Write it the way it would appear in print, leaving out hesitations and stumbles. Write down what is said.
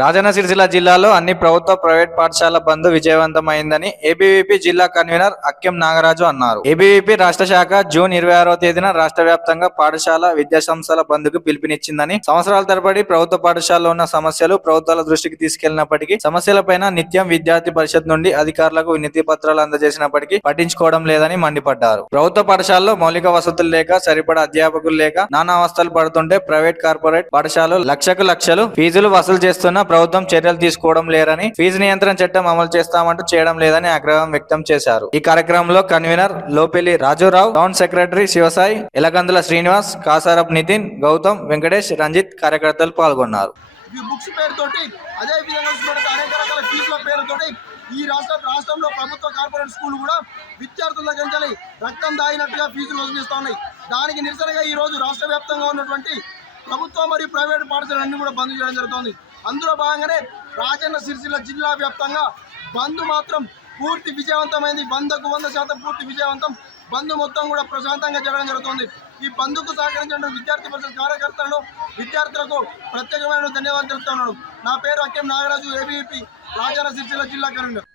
రాజన్న సిరిసిల్ల జిల్లాలో అన్ని ప్రభుత్వ ప్రైవేట్ పాఠశాల బంద్ విజయవంతమైందని ఏబీవీపీ జిల్లా కన్వీనర్ అక్కెం నాగరాజు అన్నారు. ఏబీవీపీ రాష్ట్ర శాఖ జూన్ 26వ తేదీన రాష్ట్ర వ్యాప్తంగా పాఠశాల విద్యాసంస్థల బంద్ కు పిలుపునిచ్చిందని, సంవత్సరాల తరబడి ప్రభుత్వ పాఠశాలలో ఉన్న సమస్యలు ప్రభుత్వాల దృష్టికి తీసుకెళ్లినప్పటికీ సమస్యలపైన నిత్యం విద్యార్థి పరిషత్ నుండి అధికారులకు వినతి పత్రాలు అందజేసినప్పటికీ పట్టించుకోవడం లేదని మండిపడ్డారు. ప్రభుత్వ పాఠశాలలో మౌలిక వసతులు లేక, సరిపడా అధ్యాపకులు లేక నానా అవస్థలు పడుతుంటే ప్రైవేట్ కార్పొరేట్ పాఠశాలలు లక్షలు ఫీజులు వసూలు చేస్తున్న ప్రభుత్వం చర్యలు తీసుకోవడం లేరని, ఫీజు నియంత్రణ చట్టం అమలు చేస్తామంటూ చేయడం లేదని ఆగ్రహం వ్యక్తం చేశారు. ఈ కార్యక్రమంలో convener Lopelli Rajurao, town secretary Shivasai, Elagandula Srinivas, Kasarapu Nitin, Gautam, Venkatesh, Ranjith కార్యకర్తలు పాల్గొన్నారు. ఈ రాష్ట్రంలో ప్రభుత్వ కార్పొరేట్ స్కూల్ కూడా విద్యార్థుల గంటలి రక్తం దాగినట్టుగా ఫీజులు వసూలిస్తూ ఉన్నాయి. దానికి నిరసనగా ఈ రోజు రాష్ట్ర వ్యాప్తంగా ఉన్నటువంటి ప్రభుత్వ మరియు ప్రైవేటు పాఠశాలన్నీ కూడా బంద్ చేయడం జరుగుతుంది. అందులో భాగంగానే రాజన్న సిరిసిల్ల జిల్లా వ్యాప్తంగా బంద్ మాత్రం పూర్తి విజయవంతమైంది. 100% పూర్తి విజయవంతం. బంద్ మొత్తం కూడా ప్రశాంతంగా జరగడం జరుగుతుంది. ఈ బంద్కు సహకరించిన విద్యార్థి పరిషత్ కార్యకర్తలను, విద్యార్థులకు ప్రత్యేకమైన ధన్యవాదాలు తెలుపుతున్నాను. నా పేరు అక్కెం నాగరాజు, ఏబీవీపీ రాజన్న సిరిసిల్ల జిల్లా కన్వీనర్.